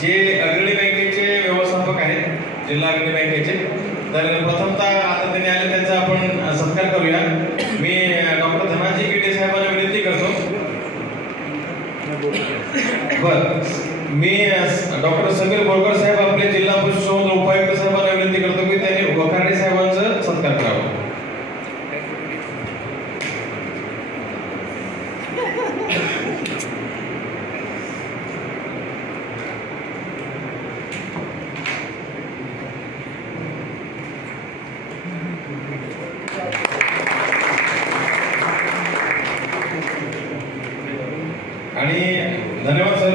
जे अग्रणी बँकेचे व्यवस्थापक आहेत जिल्हा अग्रणी बँकेचे, तर प्रथमतः आता त्यांनी आले त्यांचा आपण सत्कार करूया। मी डॉक्टर धनाजी गिटे साहेबांना विनंती करतो। मी डॉक्टर समीर बोरकर साहेब आपले जिल्हा पशुसंवर्धन उपायुक्त साहेबांना विनंती करतो की त्यांनी वखारडे साहेबांचा सत्कार करावा। आणि धन्यवाद सर।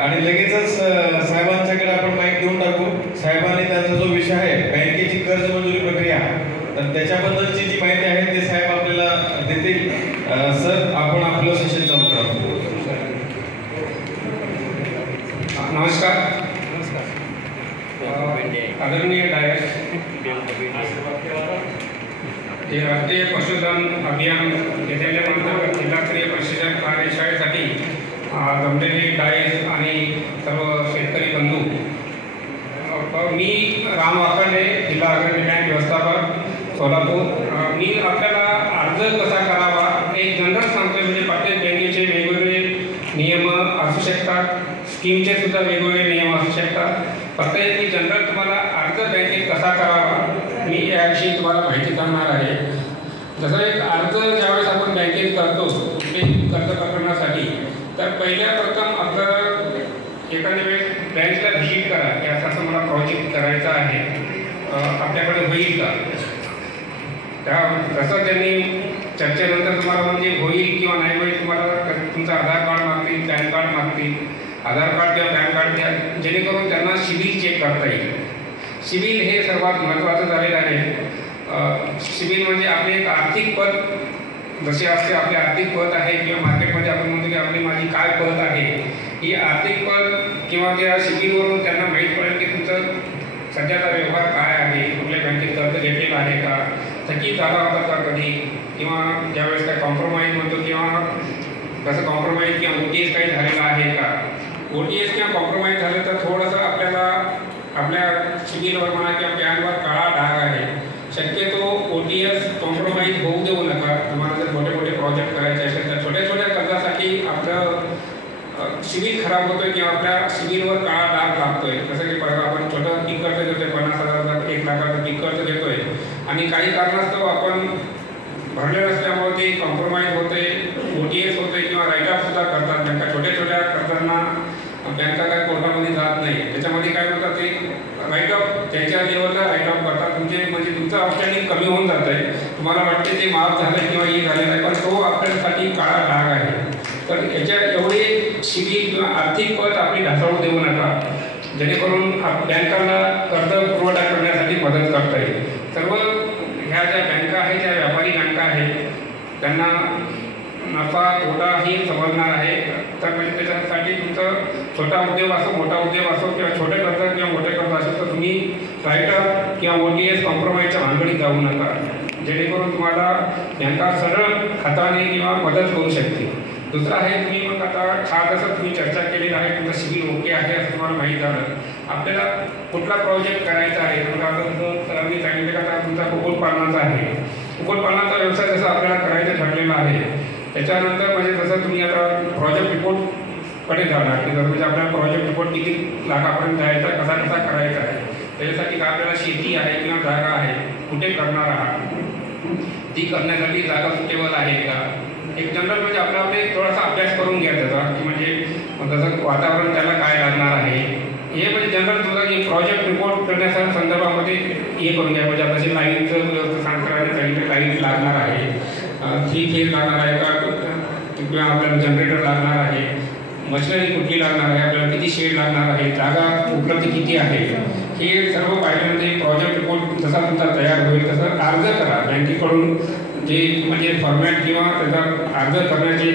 आणि लगेचच साहेबांच्याकडे आपण माईक देऊन टाकू। साहेबांनी त्यांचा जो विषय आहे बँकेची कर्ज मंजुरी प्रक्रिया, तर त्याच्याबद्दलची जी माहिती आहे ते साहेब आपल्याला देतील। सर आपण आपलं सेशन चालू करा। नमस्कार। आदरणीय डायस, हे राष्ट्रीय पशुधन अभियान घेतल्यानंतर जिल्हास्तरीय प्रशिक्षण कार्यशाळेसाठी जमलेले डायस आणि सर्व शेतकरी बंधू, मी राम वाकडे, जिल्हा अग्रणी बँक व्यवस्थापक सोलापूर। मी आपल्याला अर्ज कसा करावा एक जनरल सांगतो। म्हणजे प्रत्येक बँकेचे वेगवेगळे नियम असू शकतात, स्कीमचे सुद्धा वेगवेगळे नियम असू शकतात। फक्त मी जनरल तुम्हाला अर्ज बँकेत कसा करावा मी याविषयी तुम्हाला माहिती सांगणार आहे। जसं एक अर्ज ज्यावेळेस आपण बँकेत करतो कुठलेही कर्ज प्रकरणासाठी, तर पहिल्या प्रथम आपलं एखाद्या वेळेस बँकेला व्हिजिट करा की असं मला प्रोजेक्ट करायचा आहे, आपल्याकडे होईल का। त्या तसं त्यांनी चर्चेनंतर तुम्हाला म्हणजे होईल किंवा नाही होईल, तुम्हाला तुमचं आधार कार्ड मागतील, पॅन कार्ड मागतील, आधार कार्ड किंवा पॅन कार्ड द्या, जेणेकरून त्यांना सिबिल चेक करता येईल। सिबिल हे सर्वात महत्त्वाचं झालेलं आहे। सिबिल म्हणजे आपले एक आर्थिक पत जसे असते, आपले आर्थिक पत आहे किंवा मार्केटमध्ये आपण म्हणतो की आपली माझी काय पत आहे, ही आर्थिक पत किंवा त्या सिबिलवरून त्यांना माहीत पडेल की तुमचं सध्याचा व्यवहार काय आहे, कुठल्या बँकेत कर्ज घेतलेलं आहे का, थकीत झाला होता का कधी, किंवा ज्यावेळेस काय कॉम्प्रोमाइज म्हणतो किंवा कसं कॉम्प्रोमाइज किंवा OTS काही झालेलं आहे का। OTS किंवा कॉम्प्रोमाइज झालं तर थोडंसं आपल्याला आपल्या सिबिलवर म्हणा किंवा पॅनवर काळा डाग आहे। शक्यतो OTS कॉम्प्रोमाइज होऊ देऊ नका। तुम्हाला जर मोठे मोठे प्रोजेक्ट करायचे असेल तर छोट्या छोट्या कर्जासाठी आपलं सिबिल खराब होतोय किंवा आपल्या सिबिलवर काळा डाग लागतोय। जसं की परवा आपण छोटं पीक कर्ज घेतोय, 50,000 1 लाखाचं पीक कर्ज घेतोय आणि काही कारणास्तव आपण भरले नसल्यामुळे ते कॉम्प्रोमाइज होते, OTS होते किंवा राईटऑफ सुद्धा करतात बँका। छोट्या छोट्या कर्जांना बँका काय कोर्टामध्ये जात नाही, त्याच्यामध्ये काय होतं ते राईटऑफ त्यांच्या लेवलला राईटऑफ करतात। म्हणजे तुमचं आउटस्टँडिंग कमी होऊन जात आहे, तुम्हाला वाटते ते माफ झालं किंवा हे झालेलं आहे, पण तो आपल्यासाठी काळा डाग आहे। तर याच्या एवढे सिबिल किंवा आर्थिक पत आपली ढासळू देऊ नका, जेणेकरून बँकांना कर्ज पुरवठा करण्यासाठी मदत करता येईल। सर्व ह्या ज्या बँका आहेत, ज्या व्यापारी बँका आहेत, त्यांना नफा तोटा ही समजणार आहे। तर म्हणजे त्याच्यासाठी तुमचं छोटा उद्योग असो, मोठा उद्योग असो किंवा छोटे कर्ज किंवा मोठे कर्ज असेल तर तुम्ही राईटऑफ किंवा OTS कॉम्प्रोमाइजच्या भानगडीत जाऊ नका, जेणेकरून तुम्हाला बँका सरळ हाताने किंवा मदत करू शकते। दुसरं आहे, तुम्ही मग आता हा जसं तुम्ही चर्चा केलेला आहे, तुमचं सिबिल ओके आहे असं तुम्हाला माहीत झालं, आपल्याला कुठला प्रोजेक्ट करायचा आहे। तुम्हाला आता सरांनी सांगितलं का आता तुमचा कुक्कुटपालनाचा आहे, कुक्कुटपालनाचा व्यवसाय जसं आपल्याला करायचं ठरलेला आहे, त्याच्यानंतर म्हणजे जसं तुम्ही आता प्रोजेक्ट रिपोर्टकडे जाणार की म्हणजे आपल्याला प्रोजेक्ट रिपोर्ट किती लाखापर्यंत जायचा, कसा कसा करायचा आहे, त्याच्यासाठी का आपल्याला शेती आहे किंवा जागा आहे, कुठे करणार आहात, ती करण्यासाठी जागा सुटेबल आहे का, एक जनरल म्हणजे आपले थोडासा अभ्यास करून घ्या त्याचा की म्हणजे जसं वातावरण त्याला काय लागणार आहे, हे म्हणजे जनरल तुझा की प्रोजेक्ट रिपोर्ट करण्याच्या संदर्भामध्ये हे करून घ्या। म्हणजे आता लाईनचं व्यवस्था सांगितलं, लाईन लागणार आहे, 3 फेज लागणार आहे का, किंवा आपल्याला जनरेटर लागणार आहे, मशिनरी कुठली लागणार आहे, आपल्याला किती शेड लागणार आहे, जागा उपलब्ध किती आहे, हे सर्व पाहिल्यानंतर प्रोजेक्ट रिपोर्ट जसा तुमचा तयार होईल तसं अर्ज करा बँकेकडून। जे म्हणजे फॉर्मॅट किंवा त्याचा अर्ज करण्याचे